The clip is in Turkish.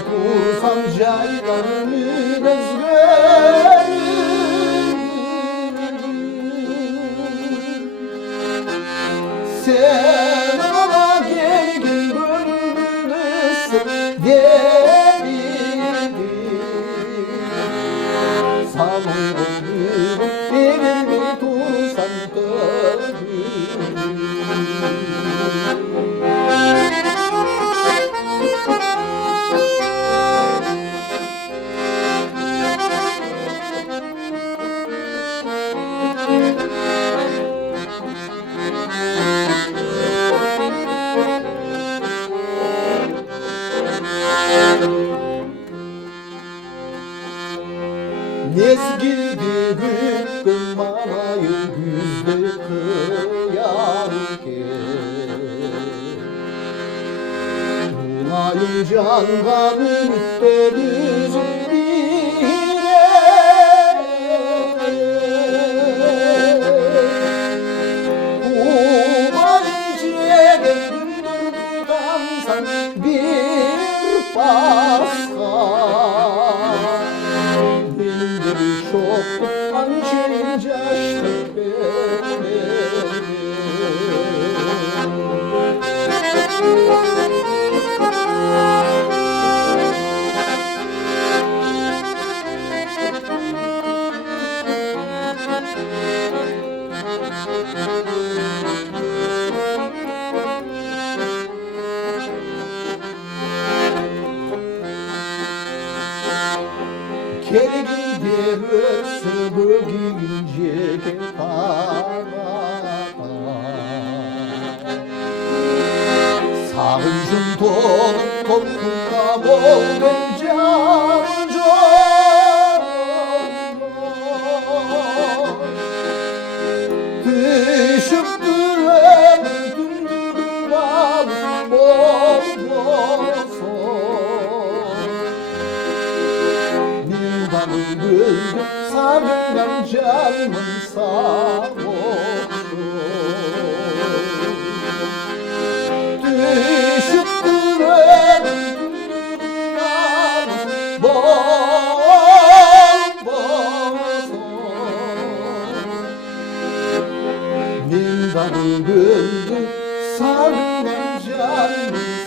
tursam caydanın özgürüm. Sen ama gelgin bülbülüsün devirdi. Samur gönlüm devirdi tursam Nezgidi gülgün manayı yüzde kıyarken Munayım candan ümitteriz bire Umancıya gündür tutansan bir paskan Çok hançerince açtık beni Kelgin devretsi bögince kanata Sarıcın dolup topluğa boğdum canca Düşüp duran dündür bağım bol Güldüm sarından canımın sarhoşu Düşüp duran bol Mindanı güldüm sarından canımın